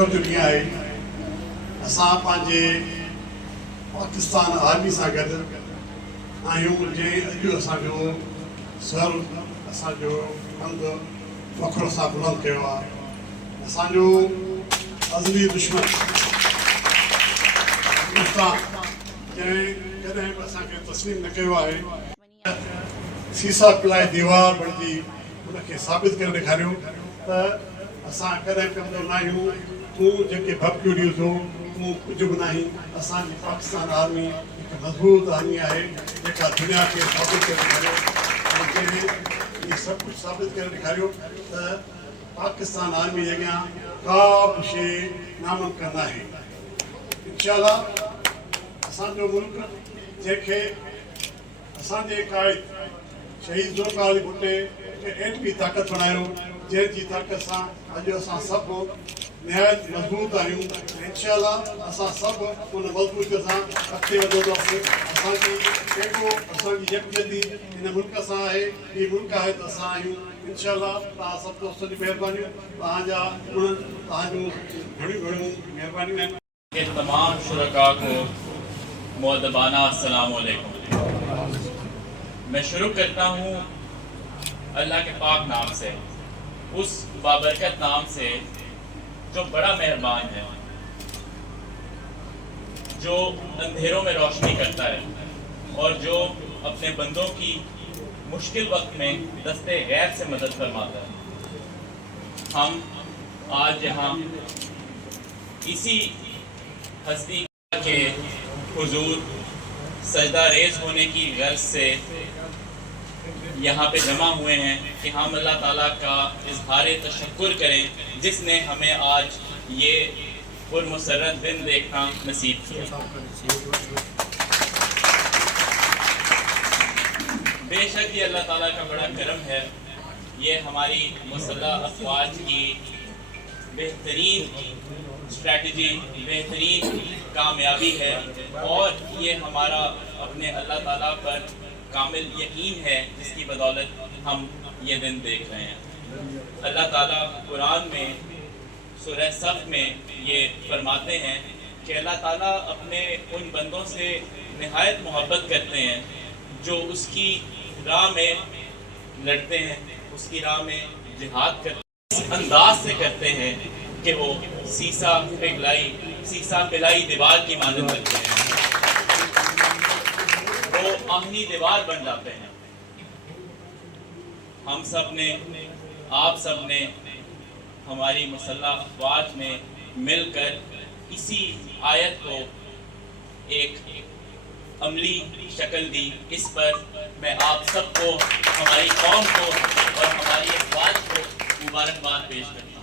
ख़बर ॾिनी आहे असां पंहिंजे पाकिस्तान आर्मी सां गॾु आहियूं जंहिं अॼु असांजो सर असांजो पंधु फ़ख़्र सां बुलंद कयो आहे। असांजो अज़ली दुश्मन हिंदुस्तान जंहिं कॾहिं बि असांखे तस्लीम न कयो आहे, सीसा पिलाए दीवार बणिजी उनखे साबित करे ॾेखारियो त असां कॾहिं कंदो न आहियूं। तूं जेके भपकियूं ॾियूं थो तूं कुझु बि न आहीं। असांजी पाकिस्तान आर्मी हिकु मज़बूत आर्मी आहे जेका दुनिया खे साबित करे ॾेखारियो ऐं जंहिं इहे सभु कुझु साबित करे ॾेखारियो त पाकिस्तान आर्मी जे अॻियां का बि शइ नामुमकिन आहे। इंशाअल्लाह असांजो मुल्क जंहिंखे असांजे क़ाइद शहीद ज़ुल्फ़िकार अली भुट्टे खे एतिरी ताक़त बणायो जंहिंजी ताक़त सां अॼु असां सभु निहायत मज़बूत आहियूं। इंशाअल्लाह असां सभु उन मज़बूतीअ सां अॻिते वधंदासीं। असांजी जेको असांजी यकजहती हिन मुल्क सां आहे, हीउ मुल्क आहे त असां आहियूं। इंशाअल्लाह तव्हां सभु दोस्तनि जी महिरबानियूं, तव्हांजा गुण, तव्हांजूं घणियूं घणियूं महिरबानियूं आहिनि। के तमाम शुरका को मुअद्दबाना अस्सलाम वालेकुम। मैं शुरू करता हूँ अल्लाह के पाक नाम से, उस बाबरकत नाम से जो बड़ा मेहरबान है, जो अंधेरों में रोशनी करता है और जो अपने बंदों की मुश्किल वक्त में दस्ते गैर से मदद फरमाता है। हम आज यहाँ इसी हस्ती के हुजूर सजदा रेज होने की गर्ज से यहाँ पे जमा हुए हैं कि हम अल्लाह ताला का इज़हार तशक्कुर करें जिसने हमें आज ये पुरमसरत दिन देखना नसीब किया। बेशक ये अल्लाह ताला का बड़ा करम है। ये हमारी मुसल्लह अफवाज की बेहतरीन स्ट्रैटेजी, बेहतरीन कामयाबी है और ये हमारा अपने अल्लाह ताला पर कामिल यकीन है जिसकी बदौलत हम ये दिन देख रहे हैं। अल्लाह ताला कुरान में सूरह सफ में ये फरमाते हैं कि अल्लाह ताला अपने उन बंदों से निहायत मोहब्बत करते हैं जो उसकी राह में लड़ते हैं, उसकी राह में जिहाद करते हैं, इस अंदाज से करते हैं कि वो सीसा पिलाई दीवार की मानद लगते हैं, वो आहनी दीवार बन जाते हैं। हम सब ने, आप सब ने हमारी मुसल्लह अफवाज में मिलकर इसी आयत को एक अमली शक्ल दी। इस पर मैं आप सबको, हमारी कौम को और हमारी अफवाज को मुबारकबाद पेश करता हूँ।